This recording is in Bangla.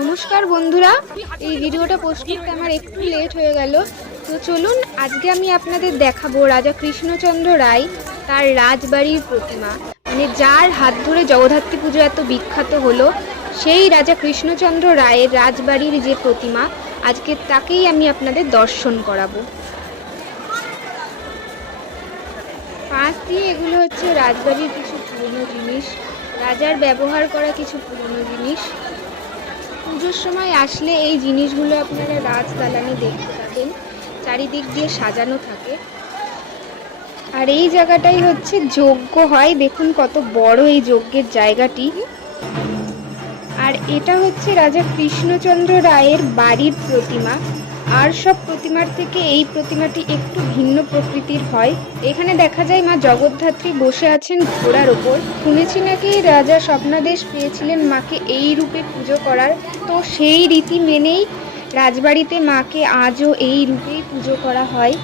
নমস্কার বন্ধুরা, এই ভিডিওটা পোস্ট করতে আমার একটু লেট হয়ে গেল। তো চলুন, আজকে আমি আপনাদের দেখাবো রাজা কৃষ্ণচন্দ্র রায় তার রাজবাড়ির প্রতিমা, মানে যার হাত ধরে জগদ্ধাত্রী পুজো এত বিখ্যাত হলো, সেই রাজা কৃষ্ণচন্দ্র রায়ের রাজবাড়ির যে প্রতিমা, আজকে তাকেই আমি আপনাদের দর্শন করাবো। পাশ দিয়ে এগুলো হচ্ছে রাজবাড়ির কিছু পুরনো জিনিস, রাজার ব্যবহার করা কিছু পুরনো জিনিস। পুজোর সময় আসলে এই জিনিসগুলো আপনারা রাজ দালানে দেখতে পাবেন, চারিদিক দিয়ে সাজানো থাকে। আর এই জায়গাটাই হচ্ছে যজ্ঞ হয়, দেখুন কত বড় এই যজ্ঞের জায়গাটি। আর এটা হচ্ছে রাজা কৃষ্ণচন্দ্র রায়ের বাড়ির প্রতিমা। আর সব প্রতিমার থেকে এই প্রতিমাটি একটু ভিন্ন প্রকৃতির হয়। এখানে দেখা যায় মা জগদ্ধাত্রী বসে আছেন ঘোড়ার ওপর। শুনেছি নাকি রাজা স্বপ্নাদেশ পেয়েছিলেন মাকে এই রূপে পুজো করার, তো সেই রীতি মেনেই রাজবাড়িতে মাকে আজও এই রূপেই পুজো করা হয়।